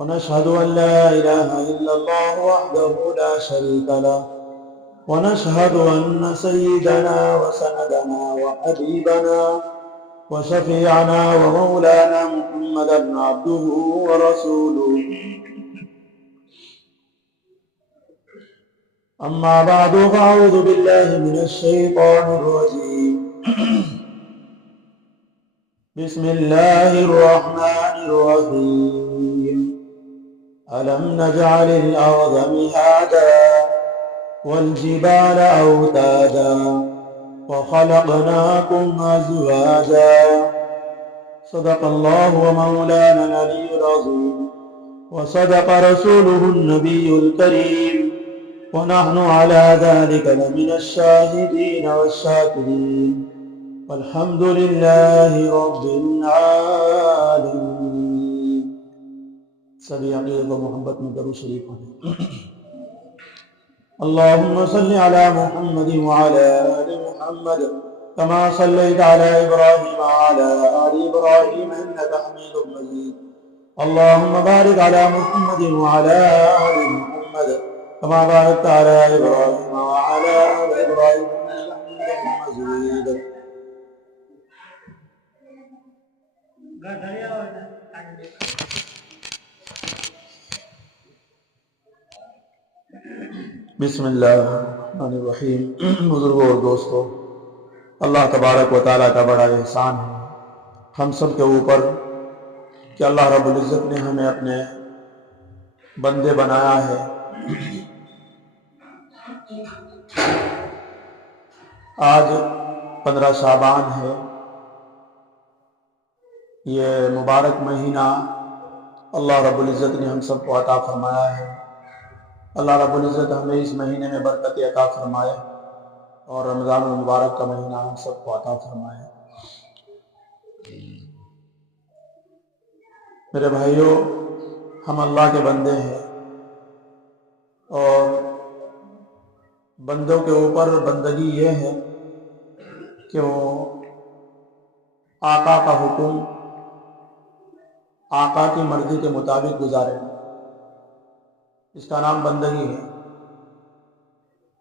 ونشهد أن لا إله إلا الله وحده لا شريك له ونشهد أن سيدنا وسندنا وحبيبنا وشفيعنا ومولانا محمدا عبده ورسوله. أما بعد فأعوذ بالله من الشيطان الرجيم. بسم الله الرحمن الرحيم. ألم نجعل الأرض مهادا والجبال أوتادا وخلقناكم أزواجا. صدق الله ومولانا العلي العظيم وصدق رسوله النبي الكريم ونحن على ذلك لمن الشاهدين والشاكرين والحمد لله رب العالمين. سبھی عقیدت و محبت میں درود شریف پڑھیں. اللهم صل على محمد وعلى آل محمد كما صليت على إبراهيم وعلى آل إبراهيم إنك حميد مجيد. اللهم بارك على محمد وعلى آل محمد كما باركت على إبراهيم وعلى آل إبراهيم إنك حميد مجيد. بسم اللہ الرحمن الرحیم. بزرگوں اور دوستوں، اللہ تبارک و تعالیٰ کا بڑا احسان ہے ہم سب کے اوپر کہ اللہ رب العزت نے ہمیں اپنے بندے بنایا ہے. آج 15 شعبان ہے. یہ مبارک مہینہ اللہ رب العزت نے ہم سب کو عطا فرمایا ہے. اللہ رب العزت ہمیں اس مہینے میں برکت عطا فرمائے اور رمضان المبارک کا مہینہ ہم سب کو عطا فرمائے. میرے بھائیوں، ہم اللہ کے بندے ہیں اور بندوں کے اوپر بندگی یہ ہے کہ وہ آقا کا حکم آقا کی مرضی کے مطابق گزارے. اس کا نام بندگی ہے.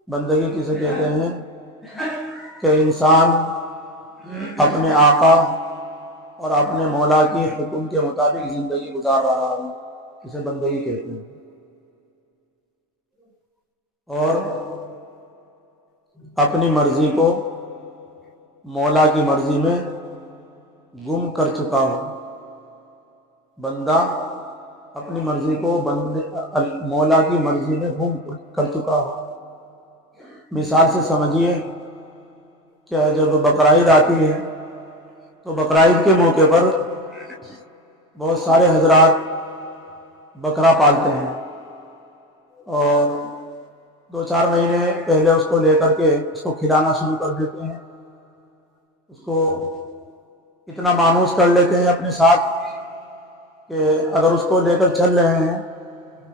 بندگی کسے کہتے ہیں؟ کہ انسان اپنے آقا اور اپنے مولا کی حکم کے مطابق زندگی گزار رہا ہے، اسے بندگی کہتے ہیں. اور اپنی مرضی کو مولا کی مرضی میں گم کر چکا ہو. بندہ اپنی مرضی کو مولا کی مرضی میں گم کر چکا ہو. مثال سے سمجھیے کہ جب بقرعید آتی ہے تو بقرعید کے موقع پر بہت سارے حضرات بکرا پالتے ہیں اور 2-4 مہینے پہلے اس کو لے کر کے اس کو کھلانا شروع کر دیتے ہیں. اس کو اتنا مانوس کر لیتے ہیں اپنے ساتھ کہ اگر اس کو لے کر چل رہے ہیں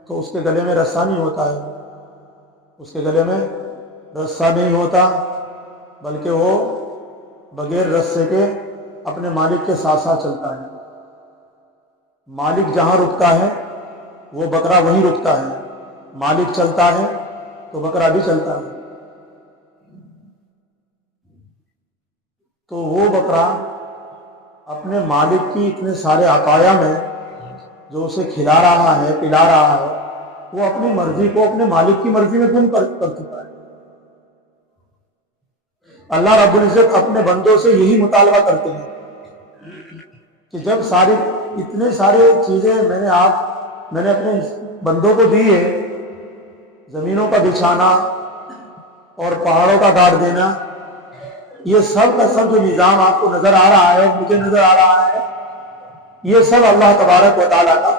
تو اس کے گلے میں رسہ نہیں ہوتا ہے. اس کے گلے میں رسہ نہیں ہوتا بلکہ وہ بغیر رسے کے اپنے مالک کے ساتھ ساتھ چلتا ہے. مالک جہاں رکتا ہے وہ بکرا وہیں رکتا ہے. مالک چلتا ہے تو بکرا بھی چلتا ہے. تو وہ بکرا اپنے مالک کی اتنے سارے عطایا میں جو اسے کھلا رہا ہے پلا رہا ہے وہ اپنی مرضی کو اپنے مالک کی مرضی میں گم کر چکا ہے. اللہ رب العزت اپنے بندوں سے یہی مطالبہ کرتے ہیں کہ جب اتنے سارے چیزیں میں نے اپنے بندوں کو دی ہے، زمینوں کا بچھانا اور پہاڑوں کا گاڑ دینا، یہ سب کا سب جو نظام آپ کو نظر آ رہا ہے، مجھے نظر آ رہا ہے، یہ سب اللہ تبارک و تعالیٰ کا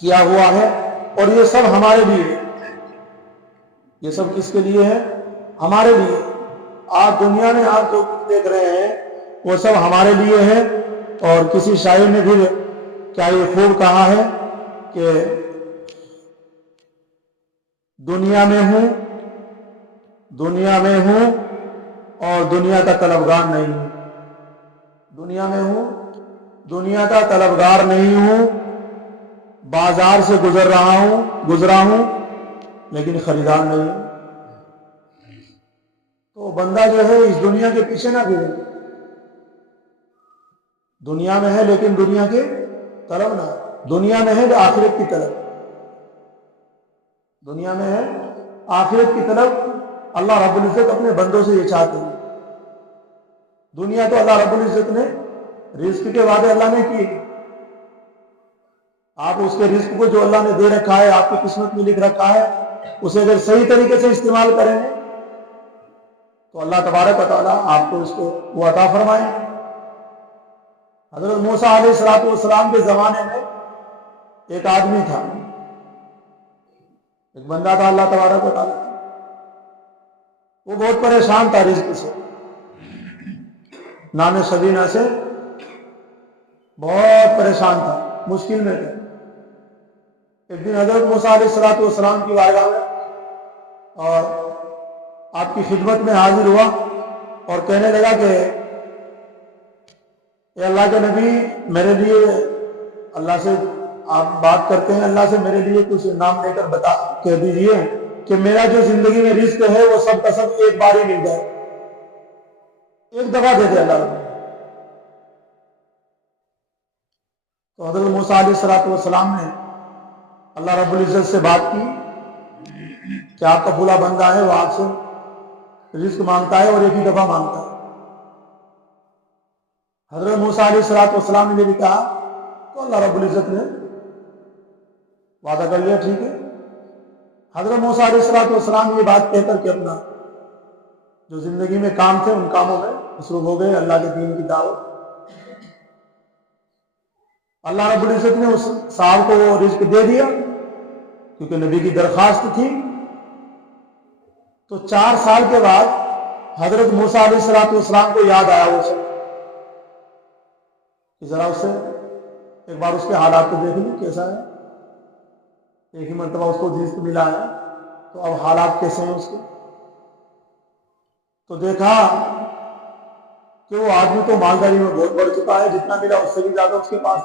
کیا ہوا ہے، اور یہ سب ہمارے لیے ہے۔ یہ سب کس کے لیے ہے؟ ہمارے لیے۔ آج دنیا میں آپ جو کچھ دیکھ رہے ہیں وہ سب ہمارے لیے ہے۔ اور کسی شاعر نے بھی کیا یہ خوب کہا ہے کہ دنیا میں ہوں اور دنیا کا طلبگار نہیں ہوں، دنیا میں ہوں، دنیا کا طلبگار نہیں ہوں، بازار سے گزرا ہوں لیکن خریدار نہیں ہوں۔ تو بندہ جو ہے اس دنیا کے پیچھے نہ گرے، دنیا میں ہے لیکن دنیا کے طلب نہ، دنیا میں ہے آخرت کی طلب، دنیا میں ہے آخرت کی طلب۔ اللہ رب العزت اپنے بندوں سے یہ چاہتے ہیں۔ دنیا تو اللہ رب العزت نے رزق کے وعدے اللہ نے کیے، آپ اس کے رزق کو جو اللہ نے دے رکھا ہے، آپ کی قسمت میں لکھ رکھا ہے، اسے اگر صحیح طریقے سے استعمال کریں گے تو اللہ تبارک و تعالیٰ آپ کو اس کو وہ عطا فرمائیں۔ حضرت موسیٰ علیہ السلام کے زمانے میں ایک آدمی تھا، ایک بندہ تھا اللہ تبارک و تعالیٰ، وہ بہت پریشان تھا رزق سے، نان سبینا سے بہت پریشان تھا، مشکل میں تھا۔ ایک دن حضرت موسیٰ علیہ السلام کی بارگاہ میں اور آپ کی خدمت میں حاضر ہوا اور کہنے لگا کہ اے اللہ کے نبی، میرے لیے اللہ سے آپ بات کرتے ہیں، اللہ سے میرے لیے کچھ نام لے کر کہہ دیجئے کہ میرا جو زندگی میں رزق ہے وہ سب کا سب ایک بار ہی مل جائے، ایک دفعہ دے دے اللہ رب۔ تو حضرت موسیٰ علیہ السلام نے اللہ رب العزت سے بات کی کہ آپ کا بھولا بندہ ہے، وہ آپ سے رزق مانگتا ہے اور ایک ہی دفعہ مانگتا ہے۔ حضرت موسیٰ علیہ السلام نے بھی کہا تو اللہ رب العزت نے وعدہ کر لیا، ٹھیک ہے۔ حضرت موسیٰ علیہ السلام یہ بات کہہ کر کے اپنا جو زندگی میں کام تھے ان کاموں میں مصروف ہو گئے، اللہ کے دین کی دعوت۔ اللہ رب العزت نے اس صاحب کو وہ رزق دے دیا کیونکہ نبی کی درخواست تھی۔ تو 4 سال کے بعد حضرت موسیٰ علیہ السلام کو یاد آیا وہ سب کہ ذرا اس سے ایک بار اس کے حالات کو دیکھ لیں کیسا ہے، ایک ہی مرتبہ اس کو رزق ملا ہے تو اب حالات کیسے ہیں اس کے۔ تو دیکھا کہ وہ آدمی تو مالداری میں بہت بڑھ چکا ہے، جتنا ملا اس سے بھی زیادہ اس کے پاس۔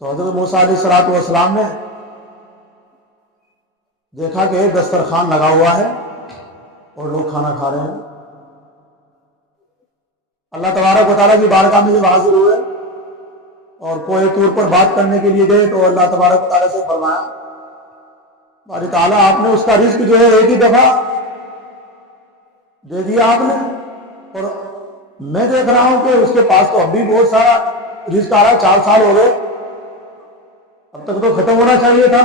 تو حضرت موسیٰ علیہ السلام نے دیکھا کہ دسترخوان لگا ہوا ہے اور لوگ کھانا کھا رہے ہیں۔ اللہ تبارک و تعالیٰ کی بارگاہ میں جب حاضر ہوئے اور کوہ طور پر بات کرنے کے لیے گئے تو اللہ تبارک و تعالیٰ سے فرمایا، باری تعالیٰ آپ نے اس کا رزق جو ہے ایک ہی دفعہ دے دیا آپ نے، اور میں دیکھ رہا ہوں کہ اس کے پاس تو اب بھی بہت سارا رزق آ رہا ہے، 4 سال ہو گئے، اب تک تو ختم ہونا چاہیے تھا،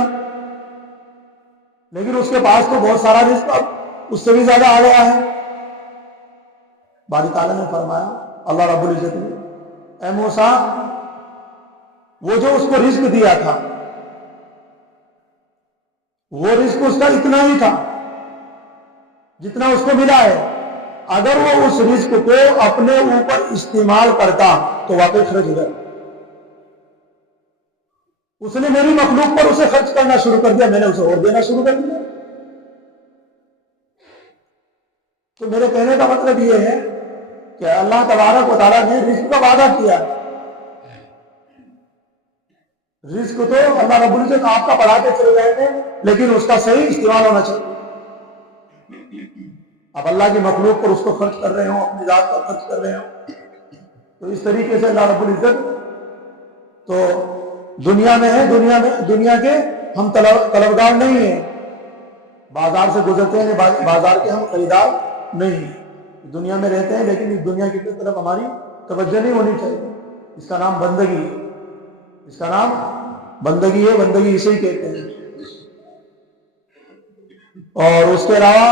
لیکن اس کے پاس تو بہت سارا رزق اب اس سے بھی زیادہ آ گیا ہے۔ باری تعالیٰ نے فرمایا، اللہ رب العزت نے، اے موسیٰ، وہ جو اس کو رزق دیا تھا وہ رزق اس کا اتنا ہی تھا جتنا اس کو ملا ہے، اگر وہ اس رزق کو اپنے اوپر استعمال کرتا تو واقعی خرچ ہو جائے۔ اس نے میری مخلوق پر اسے خرچ کرنا شروع کر دیا، میں نے اسے اور دینا شروع کر دیا۔ تو میرے کہنے کا مطلب یہ ہے کہ اللہ تبارک و تعالیٰ نے رزق کا وعدہ کیا، رزق تو اللہ رب العزت آپ کا بڑھاتے چلے گئے تھے لیکن اس کا صحیح استعمال ہونا چاہیے۔ اب اللہ کی مخلوق پر اس کو خرچ کر رہے ہوں، اپنی ذات پر خرچ کر رہے ہوں، تو اس طریقے سے اللہ رب العزت تو دنیا میں ہے، دنیا کے ہم طلبگار نہیں ہیں، بازار سے گزرتے ہیں، بازار کے ہم خریدار نہیں ہیں، دنیا میں رہتے ہیں لیکن اس دنیا کی طرف ہماری توجہ نہیں ہونی چاہیے۔ اس کا نام بندگی ہے، اس کا نام بندگی ہے، بندگی اسے ہی کہتے ہیں۔ اور اس کے علاوہ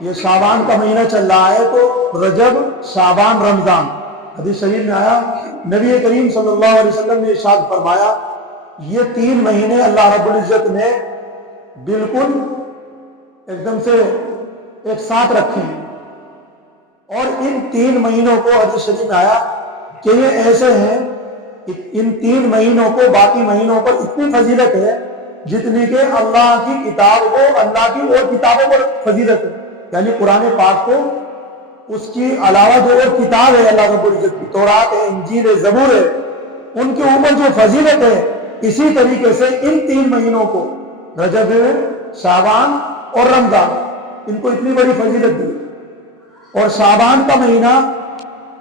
یہ شعبان کا مہینہ چل رہا ہے تو رجب، شعبان، رمضان، حدیث شریف میں آیا، نبی کریم صلی اللہ علیہ وسلم نے ارشاد فرمایا یہ 3 مہینے اللہ رب العزت نے بالکل ایک دم سے ایک ساتھ رکھے ہیں، اور ان 3 مہینوں کو حدیث شریف میں آیا کہ یہ ایسے ہیں، ان 3 مہینوں کو باقی مہینوں پر اتنی فضیلت ہے جتنی کہ اللہ کی کتاب کو، اللہ کی اور کتابوں پر فضیلت ہے، یعنی قرآن پاک کو اس کی علاوہ جو اور کتاب ہے اللہ رب العزت کی، تورات ہے، انجیل ہے، زبور ہے، ان کے اوپر جو فضیلت ہے، اسی طریقے سے ان 3 مہینوں کو، رجب، شعبان اور رمضان، ان کو اتنی بڑی فضیلت دی۔ اور شعبان کا مہینہ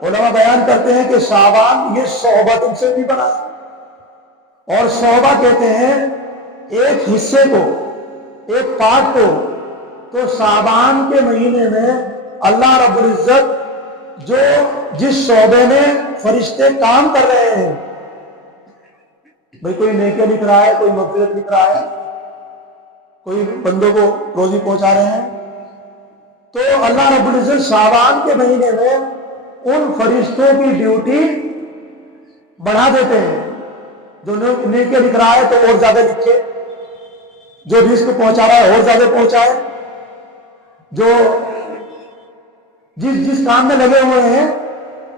علماء بیان کرتے ہیں کہ شعبان یہ صحبت ان سے بھی بنا ہے، اور صحبہ کہتے ہیں ایک حصے کو، ایک پارٹ کو۔ تو شعبان کے مہینے میں اللہ رب العزت جو جس شعبے میں فرشتے کام کر رہے ہیں، بھئی کوئی نیکی لکھ رہا ہے، کوئی مغفرت لکھ رہا ہے، کوئی بندوں کو روزی پہنچا رہے ہیں، تو اللہ رب العزت شعبان کے مہینے میں ان فرشتوں کی ڈیوٹی بڑھا دیتے ہیں۔ جو نیکی لکھ رہا ہے تو اور زیادہ لکھے، جو رزق پہنچا رہا ہے اور زیادہ پہنچائے، جو جس کام میں لگے ہوئے ہیں،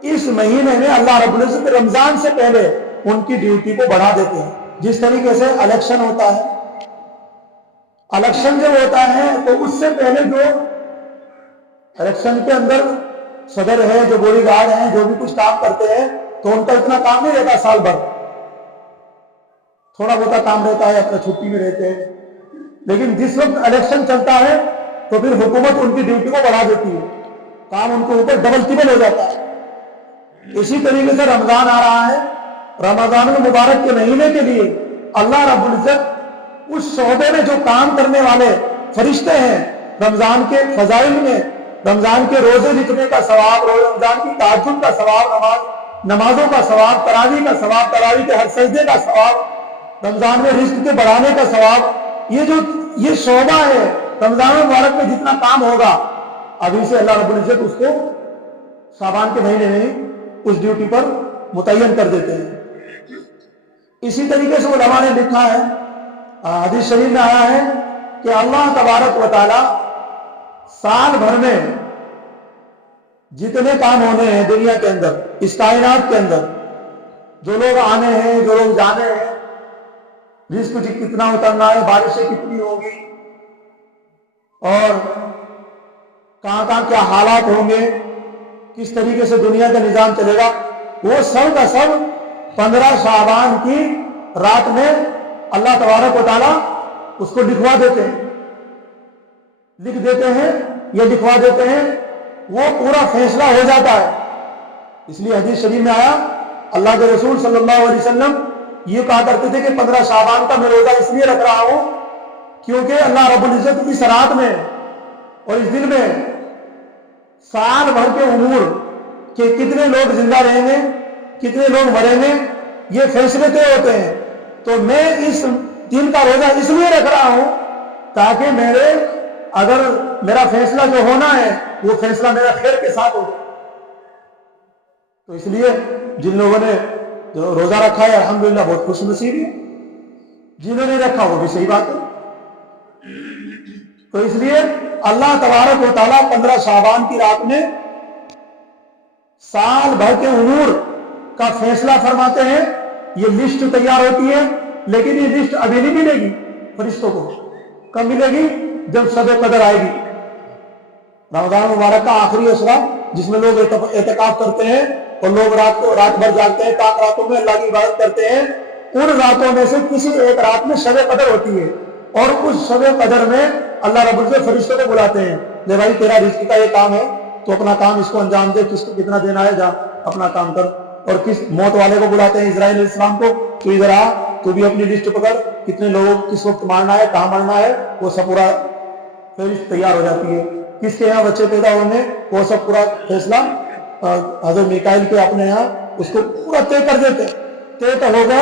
اس مہینے میں اللہ رب العزت رمضان سے پہلے ان کی ڈیوٹی کو بڑھا دیتے ہیں۔ جس طریقے سے الیکشن ہوتا ہے، الیکشن جب ہوتا ہے تو اس سے پہلے جو الیکشن کے اندر صدر ہے، جو باڈی گارڈ ہیں، جو بھی کچھ کام کرتے ہیں، تو ان کا اتنا کام نہیں رہتا، سال بھر تھوڑا بہت کام رہتا ہے، اپنا چھٹی میں رہتے ہیں، لیکن جس وقت الیکشن چلتا ہے تو پھر حکومت ان کی ڈیوٹی کو بڑھا دیتی ہے، کام ان کے اوپر ڈبل ٹربل ہو جاتا ہے۔ اسی طریقے سے رمضان آ رہا ہے، رمضان المبارک کے مہینے کے لیے اللہ رب العزت اس شعبے میں جو کام کرنے والے فرشتے ہیں، رمضان کے فضائل میں رمضان کے روزے لکھنے کا ثواب، رمضان کی تہجد کا ثواب، نمازوں کا ثواب، تراویح کا ثواب، تراویح کے ہر سجدے کا ثواب، رمضان میں رزق کے بڑھانے کا ثواب، یہ شعبہ ہے رمضان المبارک میں جتنا کام ہوگا، ابھی سے اللہ رب العزت اس کو شعبان کے مہینے میں اس ڈیوٹی پر متعین کر دیتے ہیں۔ اسی طریقے سے علماء نے لکھا ہے، حدیث شریف میں آیا ہے کہ اللہ تبارک و تعالی سال بھر میں جتنے کام ہونے ہیں دنیا کے اندر، اس کائنات کے اندر، جو لوگ آنے ہیں، جو لوگ جانے ہیں، رزق کتنا اترنا ہے، بارشیں کتنی ہوگی، اور کہاں کہاں کیا حالات ہوں گے، کس طریقے سے دنیا کا نظام چلے گا، وہ سب کا سب 15 شعبان کی رات میں اللہ تبارک و تعالیٰ اس کو لکھوا دیتے ہیں، لکھ دیتے ہیں یا لکھوا دیتے ہیں، وہ پورا فیصلہ ہو جاتا ہے۔ اس لیے حدیث شریف میں آیا، اللہ کے رسول صلی اللہ علیہ وسلم یہ کہا کرتے تھے کہ 15 شعبان کا میں روزہ اس لیے رکھ رہا ہوں کیونکہ اللہ رب العزت اس رات میں اور اس دن میں سال بھر کے امور کہ کتنے لوگ زندہ رہیں گے، کتنے لوگ مریں گے، یہ فیصلے طے ہوتے ہیں۔ تو میں اس دن کا روزہ اس لیے رکھ رہا ہوں تاکہ اگر میرا فیصلہ جو ہونا ہے وہ فیصلہ میرا خیر کے ساتھ ہو۔ تو اس لیے جن لوگوں نے جو روزہ رکھا ہے الحمدللہ بہت خوش نصیب ہے، جنہوں نے رکھا وہ بھی صحیح بات ہے۔ تو اس لیے اللہ تبارک و تعالیٰ 15 شعبان کی رات میں سال بھر کے امور کا فیصلہ فرماتے ہیں۔ یہ لسٹ تیار ہوتی ہے، لیکن یہ لسٹ ابھی نہیں ملے گی فرشتوں کو، کب ملے گی؟ جب شب قدر آئے گی، رمضان مبارک کا آخری اشرا جس میں لوگ اعتکاف کرتے ہیں اور لوگ رات بھر جاگتے ہیں، پاک راتوں میں اللہ کی عبادت کرتے ہیں، ان راتوں میں سے کسی ایک رات میں شب قدر ہوتی ہے، اور اس شب قدر میں اللہ رب العزت فرشتوں کو بلاتے ہیں، لے بھائی تیرا رزق کا یہ کام ہے تو اپنا کام اس کو انجام دے، کس کو کتنا دینا ہے جا اپنا کام کر۔ اور کس موت والے کو بلاتے ہیں، اسرائیل علیہ السلام کو، تو ادھر آ، تو بھی اپنی لسٹ پکڑ، کتنے لوگوں کس وقت مارنا ہے، کہاں مارنا ہے، وہ سب پورا فہرست تیار ہو جاتی ہے۔ کس کے یہاں بچے پیدا ہونے، وہ سب پورا فیصلہ حضرت میکائیل کے اپنے یہاں اس کو پورا طے کر دیتے، طے تو ہوگا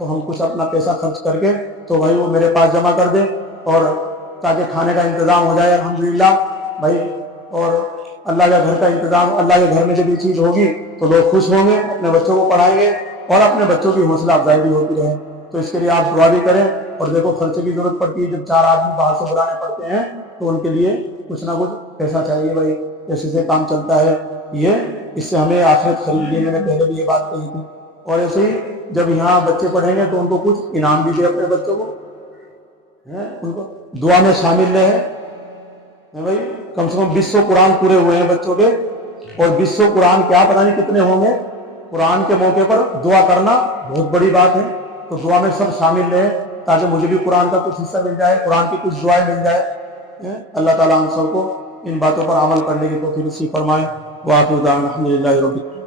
تو ہم کچھ اپنا پیسہ خرچ کر کے تو بھائی وہ میرے پاس جمع کر دیں، اور تاکہ کھانے کا انتظام ہو جائے الحمدللہ بھائی، اور اللہ کے گھر کا انتظام، اللہ کے گھر میں جب یہ چیز ہوگی تو لوگ خوش ہوں گے، اپنے بچوں کو پڑھائیں گے اور اپنے بچوں کی حوصلہ افزائی بھی ہوتی رہے۔ تو اس کے لیے آپ دعا بھی کریں، اور دیکھو خرچے کی ضرورت پڑتی ہے، جب 4 آدمی باہر سے بلانے پڑتے ہیں تو ان کے لیے کچھ نہ کچھ پیسہ چاہیے بھائی، ایسے سے کام چلتا ہے یہ، اس سے ہمیں آخرت خریدنی ہے، میں نے پہلے بھی یہ بات کہی تھی۔ اور ایسے ہی جب یہاں بچے پڑھیں گے تو ان کو کچھ انعام بھی دے اپنے بچوں کو، ان کو دعا میں شامل رہے بھائی۔ کم سے کم 200 قرآن پورے ہوئے ہیں بچوں کے، اور 200 قرآن کیا پتہ نہیں کتنے ہوں گے۔ قرآن کے موقع پر دعا کرنا بہت بڑی بات ہے، تو دعا میں سب شامل رہے تاکہ مجھے بھی قرآن کا کچھ حصہ مل جائے، قرآن کی کچھ دعائیں مل جائے۔ اللہ تعالیٰ ہم سب کو ان باتوں پر عمل کرنے کی توفیق نصیب فرمائے۔ وآخر دعوانا الحمدللہ رب العالمین۔